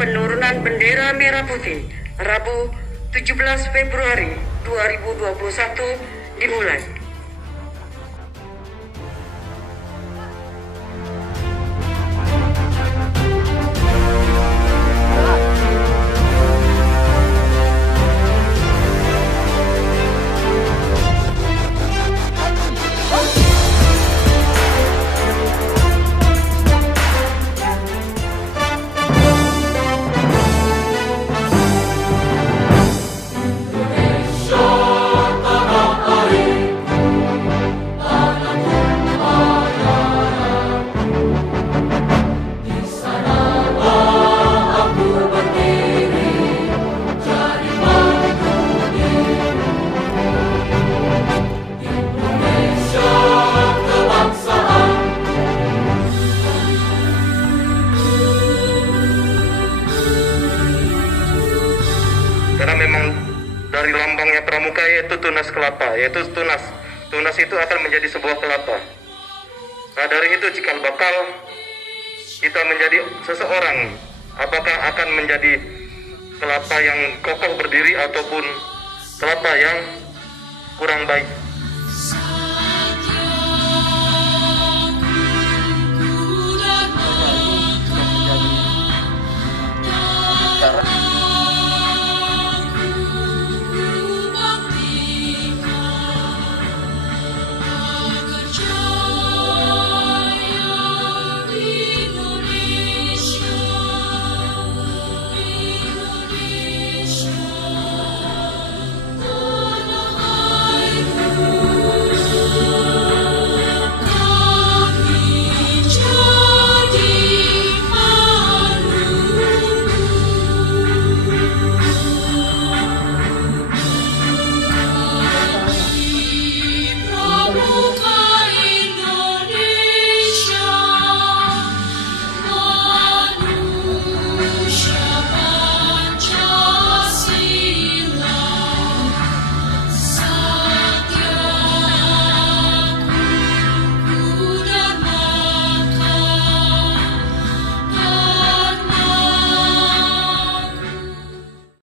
penurunan bendera merah putih Rabu 17 Februari 2021 dimulai. Karena memang dari lambangnya pramuka yaitu tunas kelapa, yaitu tunas itu akan menjadi sebuah kelapa. Nah dari itu cikal bakal kita menjadi seseorang, apakah akan menjadi kelapa yang kokoh berdiri ataupun kelapa yang kurang baik.